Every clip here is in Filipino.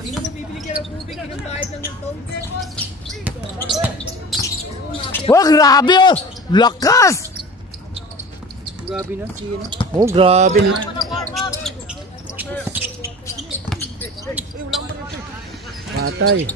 Hindi mo bibili ka ng tubig, pinambayad lang ng tongke. Oh, grabe oh! Lakas! Grabe na, sino? Oh, grabe. Patay.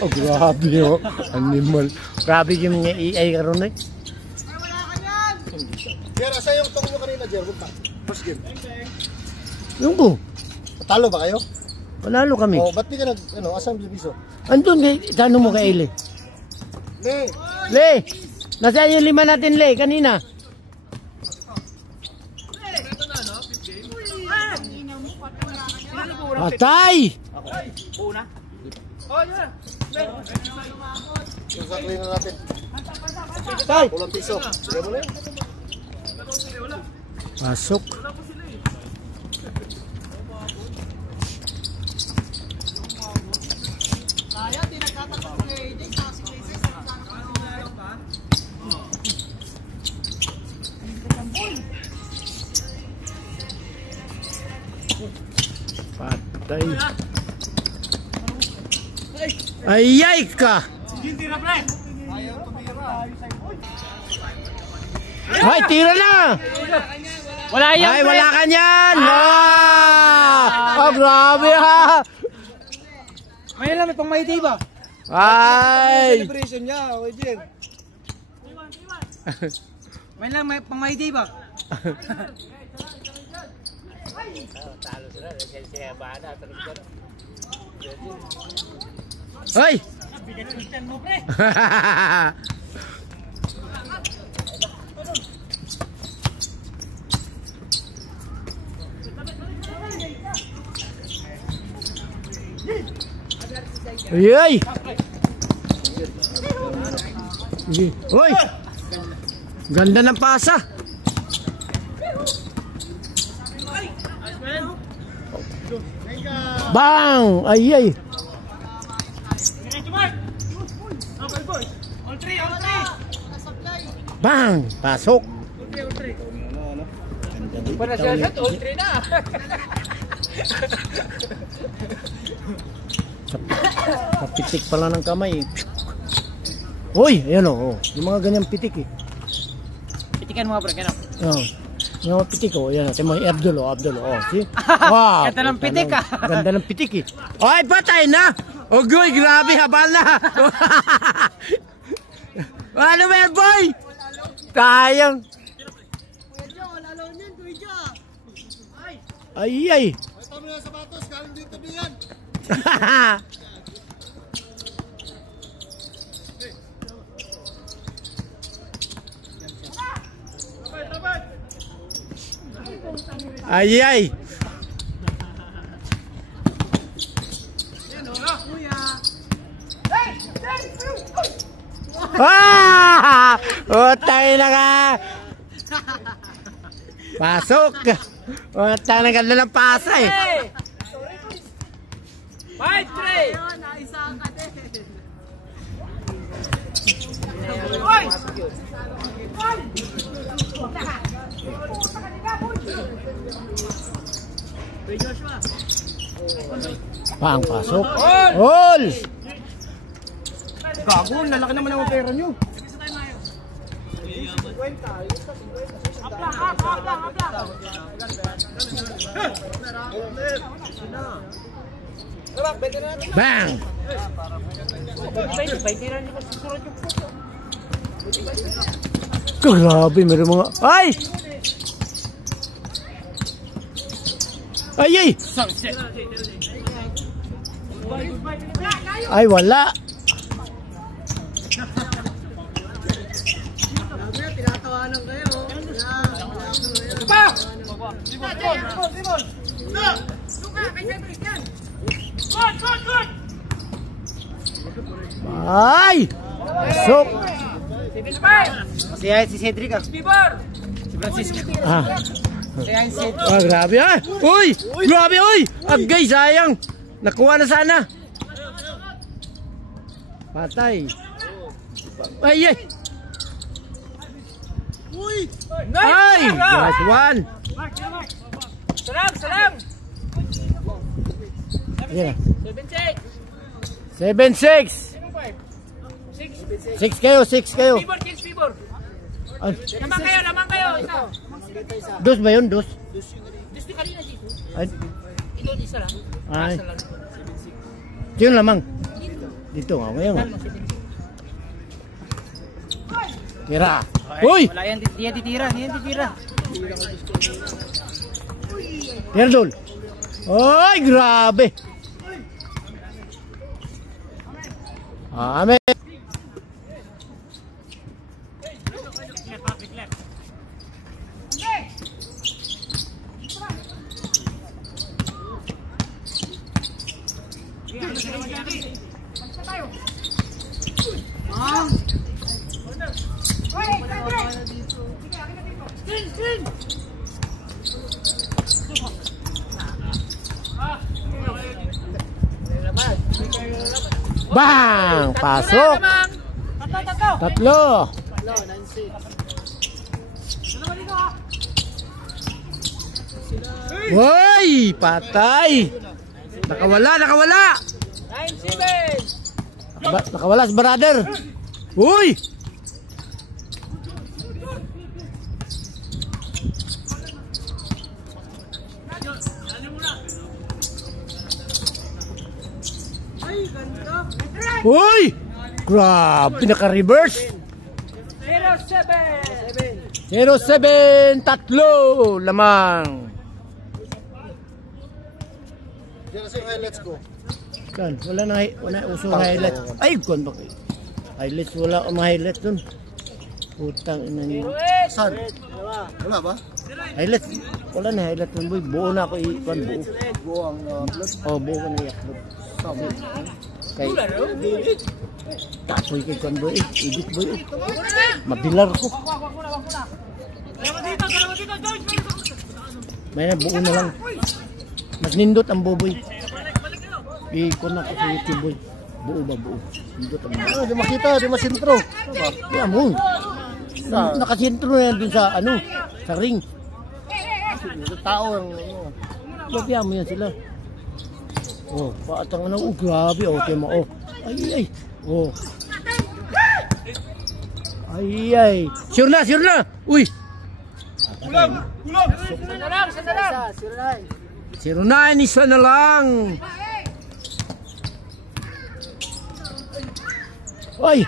Oh, grabe oh. Animal. Grabe yung mga AI karon eh. Jer, asa yung tong mo kanina, Jer? First game. Yung ko. Talo ba kayo? Panalo kami. Oh, ba't di ka asan bibiso? Andun kay, kano mo kay Le? Le! Nasaan yung 5 natin, Le? Kanina. Patay! Una. Oh, yeah. Yung sakli na natin. Patay! Pulang piso. Sige mo na yun. Pasok. Patay. Ayay ka! Ay, tira na! Wala yan, ay, wala ka niyan! Oh, grabe ha! May lang, may pangmaydi ba? Ay! Celebration niya, okay din. May lang, may pangmaydi ba? Hoy! Ay! Hoy! Ganda ng pasa. Bang! Ay ay. Bang! Pasok. Para siya shot, all 3 na. Kapitik pala ng kamay. Uy, ayan o. Yung mga ganyang pitik eh. Pitikan mo nga, bro, gano'n. Oh. Yung mga pitik o. Ayan, ito mga Abdul o. Abdul o. See? Wow. Ganda ng pitik ah. Ganda ng pitik eh. Ay, patay na. Ogoy, grabe, habal na. Ano ba yan, boy? Tayang. Ay, ay. Tama na sapatos, galing dito diyan. Ay, ay. Ah! Utay na ka. Pasok. Utay na ganda ng pasa eh. 5-3! Pang pasok. All! Gago, lalaki naman ang pera nyo. Bang! Grabe, meron mga... Ay! Ay, ay! Ay, wala! Tinatawanan kayo. Ay! Pasok! Si Cedric ah. Si Francisco. Ah. Si Cedric. Ah, grabe ah! Uy! Grabe, uy! Agay, sayang! Nakuha na sana! Patay! Ay, ay! Ay! Last one. Salam! Ayan na. 7-6! 7-6. 6 kayo, 6 kayo. Pibor! Ay, Lamang kayo! Isa! dos ba yun? Dos? Gusto kanina dito. Ay, Ito, isa lang. ay. Isa lang. Ito yung lamang. Dito nga, ngayon. Tira. Uy! Wala yan, di yan titira. Terdol. Ay, grabe. Amen. Bang! Pasok. Tatlo. Hoy! Patay! Nakawala! 9-7! Nakawala si brother! Uy! Uy! Grabe! Naka-reverse! 0-7! 0-7! Tatlo! Lamang! Diyan kasi yung let's go. Kan, wala na uso highlight. Ay, kon ba kayo? Highlights, wala akong highlights dun. Putang ina niyo. Saan? Wala ba? Highlights, wala na highlights dun boy. Buo na ako i-kon, buo. Buo ang upload. Oh, buo ko na i-upload. Sama. Kay, tapoy kay kon boy. Edit boy. Mabilar ko. May na buo na lang. Mas nindot ang boboy. I-kon ako sa YouTube boy. Buo ba buo? Nindot ang boboy. Di makita, di masintro. Kaya mo. Nakasentro na yan dun sa ano, sa ring. Yung tao ang Babihan mo yan sila. Oh, paatang ano, oh, grabe, okay mo, oh. Ay. Oh. Ay. Sure na. Uy. Sana lang! 09, isa na lang. Ay.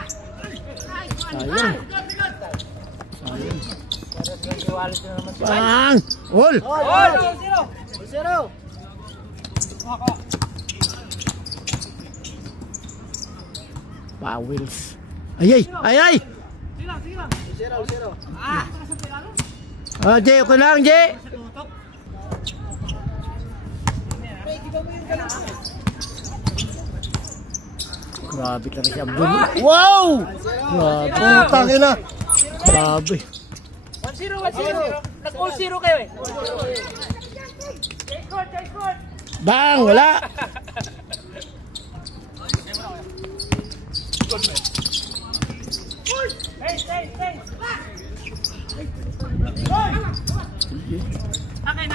Sayang. Bang! All! Pawils. Ay! Ah, Jay, ako lang, Jay. Grabe ka na siya. Wow! Grabe. putang ina. Grabe. 1-0. Nag-all 0 kayo eh. Bang! Wala! Akin.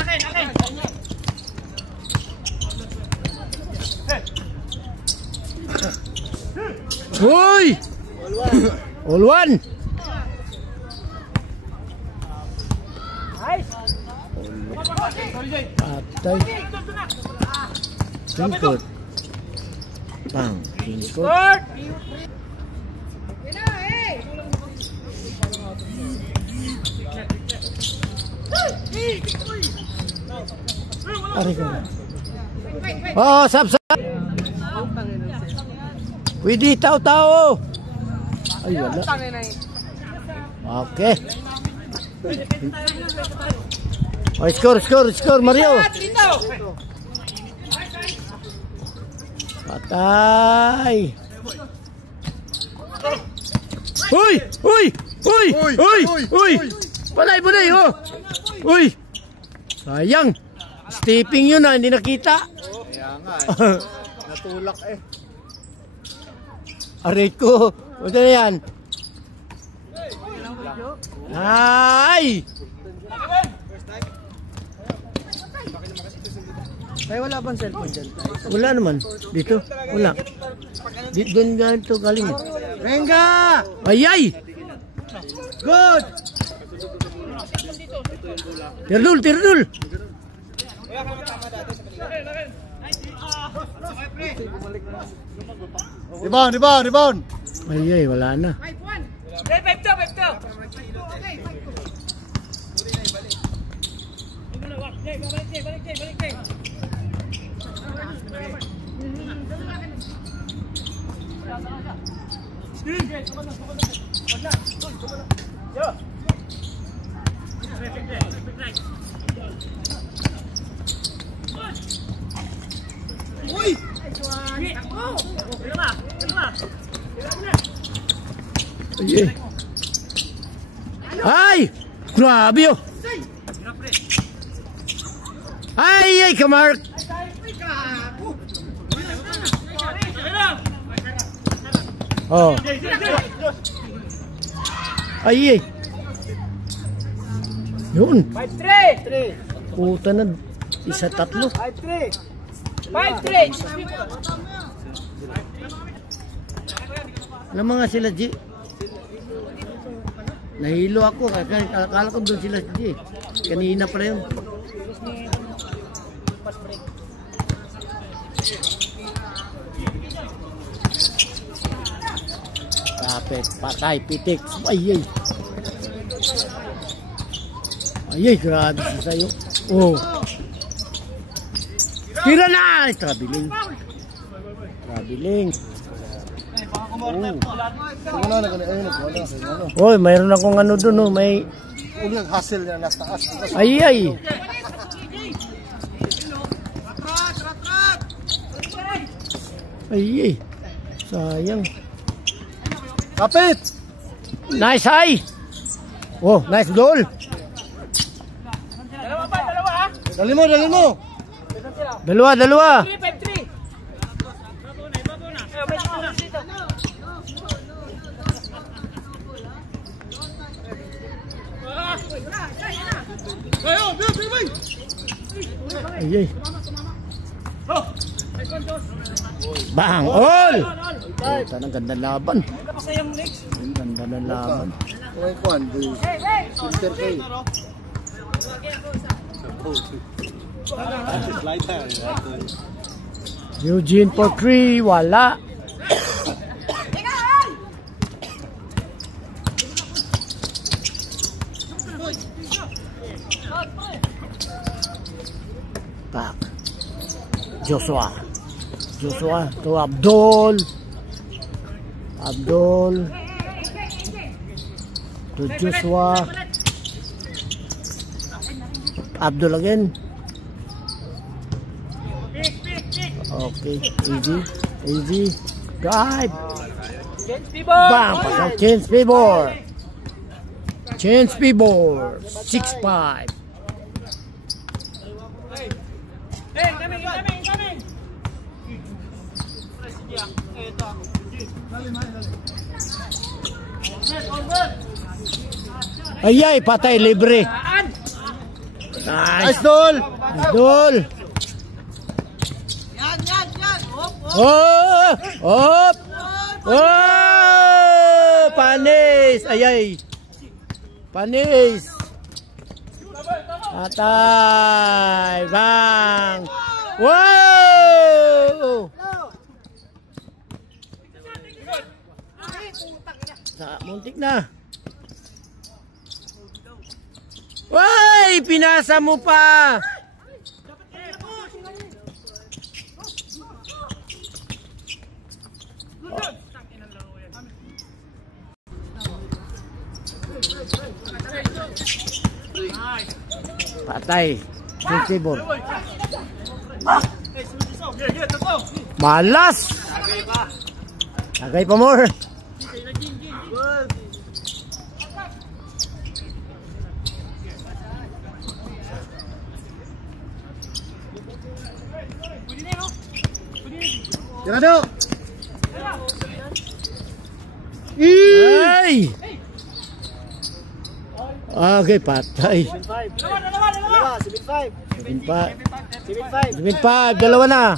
Hoy! All one! Patay. Tingkot. Bang. Tingkot. Aray ko. Oh, sap. Pwede tao. Ay, wala. Okay. Oh, score, Mario. Patay. Uy. Balay, oh. Uy. Sayang. Stepping yun hindi nakita. Kaya nga natulak eh. Aray ko. Ano na yan? Ay! Ay, wala bang cellphone dyan? Wala naman. Dito? Wala. Doon ganito galing. Venga! Ay! Good! Tirdul! Rebound! Ay, wala na. Ay! Grabe oh! Ay, Kamark! Oh. Ay, yun. 5-3! Puta na. Isa tatlo. 5-3! Alam mga sila, G. Nahilo ako. Akala ko doon sila, G. Kanina pa rin. Kapit, patay, pitik. Ay, grabe siya sa'yo. Oh. Tira na! Traveling. Oy, mayroon akong ano doon, oh. May... Uli ang hustle na nasa taas. Ay. Ay, sayang. Kapit! Nice high. Oh, nice goal. Dali mo! Dalawa. 3-5-3! Ay. Bang! All! Puta, ang ganda laban. Ang ganda ng laban. Kung kuhan, Mr. K. Eugene for 3, wala. Back. Joshua to Abdul to Joshua. Abdul again. Okay, easy. Drive. Bam! Chance Pibor. 6-5. Ay, patay, libre. Nice. Dol! Oh! Panis! Panis! Patay! Bang! Wow! Muntik na. Uy! Pinasa mo pa! Patay. Sensibol. Malas! Tagay pa more. Tirado! Ay! Okay, patay. Dalawa, 7-5. 7-5. 7-5, dalawa na.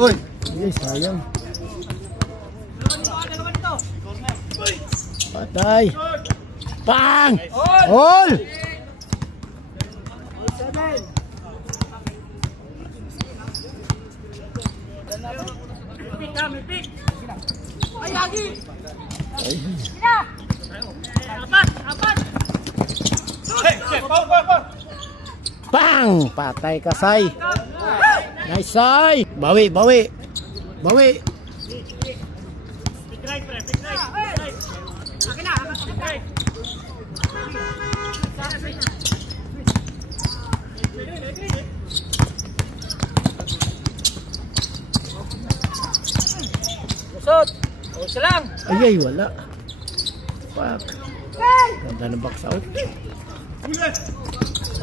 Uy! Ay, sayang. Patay. Pang! All! Pang! Patay ka, Say. Nice, Say. Bawi, bawi. Bawi. Lusot. O, isa lang. Ay, wala. Fuck. Ganda ng box out.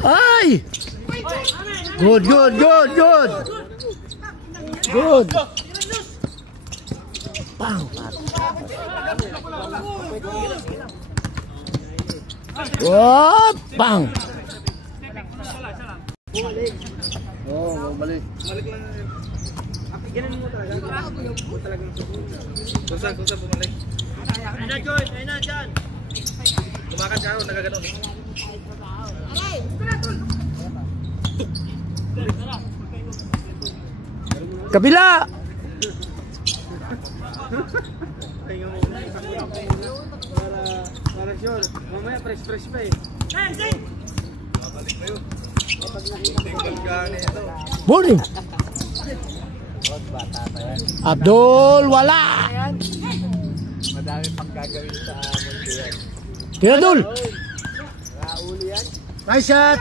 Ay! Good, good, good, good. Good. Pang. Oh, pang. Oo, balik. Kung saan bumalik? Ayun na, Joy. Ayun na, dyan. Lumakad ka, nagaganon. Kabila. Para sure. Mamaya fresh pa eh. Morning. Abdul, wala. Madami pang gagawin sa mundo yan. Tira, Dul. Rauli yan. Nice shot!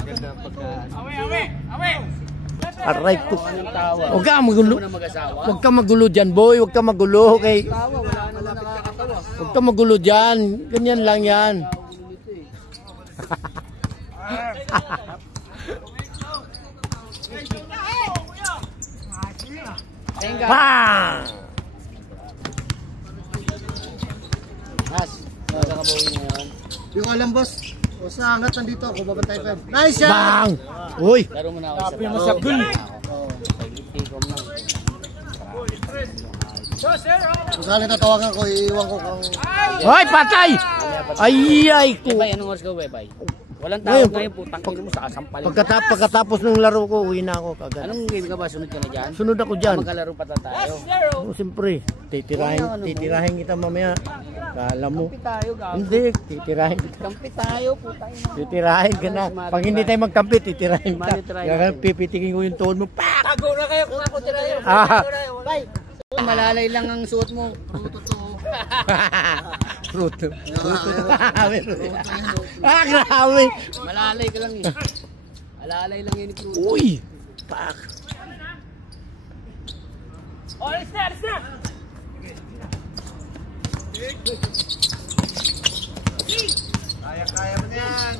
Maganda pagka... Aray ko. Huwag ka magulo. Huwag ka magulo dyan, boy. Huwag ka magulo. Okay. Wala na nakakatawa. Huwag ka magulo dyan. Ganyan lang yan. Pang! Yung alam, boss. O sa angat nandito ako, babantay pa. Nice shot! Bang! Uy! Tapi mo sa gul. Kung saan tatawagan ko, iiwan ko kung... Hoy, patay! Ay, ko. Bye, anong oras ka, bye? Walang tao Ngayon, ngayon, putang ina mo sa kasampal. Pagkatapos ng laro ko, uwi na ako kagad. Anong game ka ba? Sunod ka na dyan? Sunod ako dyan. Magkalaro pa tayo. Oh, siyempre, titirahin kita mamaya. Kala mo. Kampi tayo, gago. Hindi, titirahin kita. Kampi tayo, putang ina. Titirahin ka na. Pag hindi tayo magkampi, titirahin ka. Titirahin Kaya pipitingin ko yung tuhod mo. Pak! Tago na kayo kung ako tirayo. Ah. Bye. Malalay lang ang suot mo. Fruto. Ah, grabe. Malalay ka lang eh. Malalay lang yun ni Fruto. Uy! Pak! Oh, alis na, alis na. Kaya mo na yan.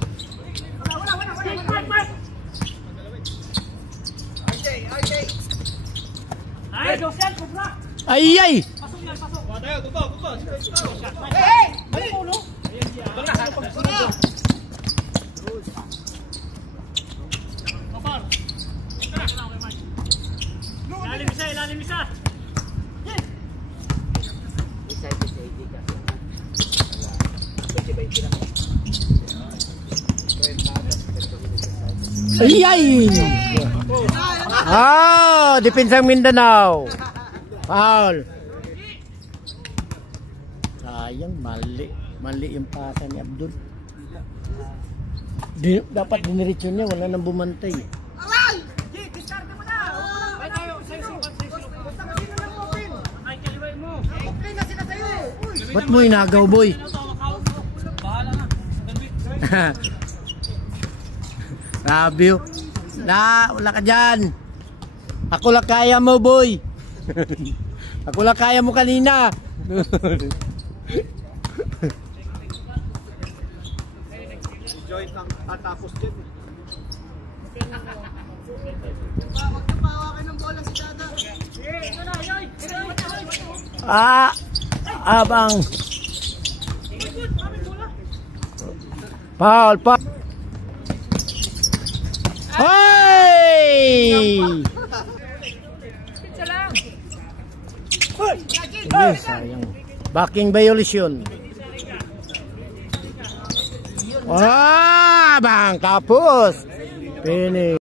RJ. Ay, Joseph, kubra. Ay, ay! Pasok yan, pasok. Gusto. Hey! Balik ulo. Ilalim isa. Ay, ay! Ah, Depinsang Mindanao. Foul. Sayang, mali. Mali yung pasa ni Abdul. Dapat diniretso niya, wala nang bumantay. Ba't mo inagaw, boy? Sabi yun. Wala ka dyan. Ako lang kaya mo, boy. Ako lang kaya mo kanina. Joint ang tatapos dyan. Abang. Foul, foul. Hey! Yes, sayang. Backing violation. Bang, tapos. Finish.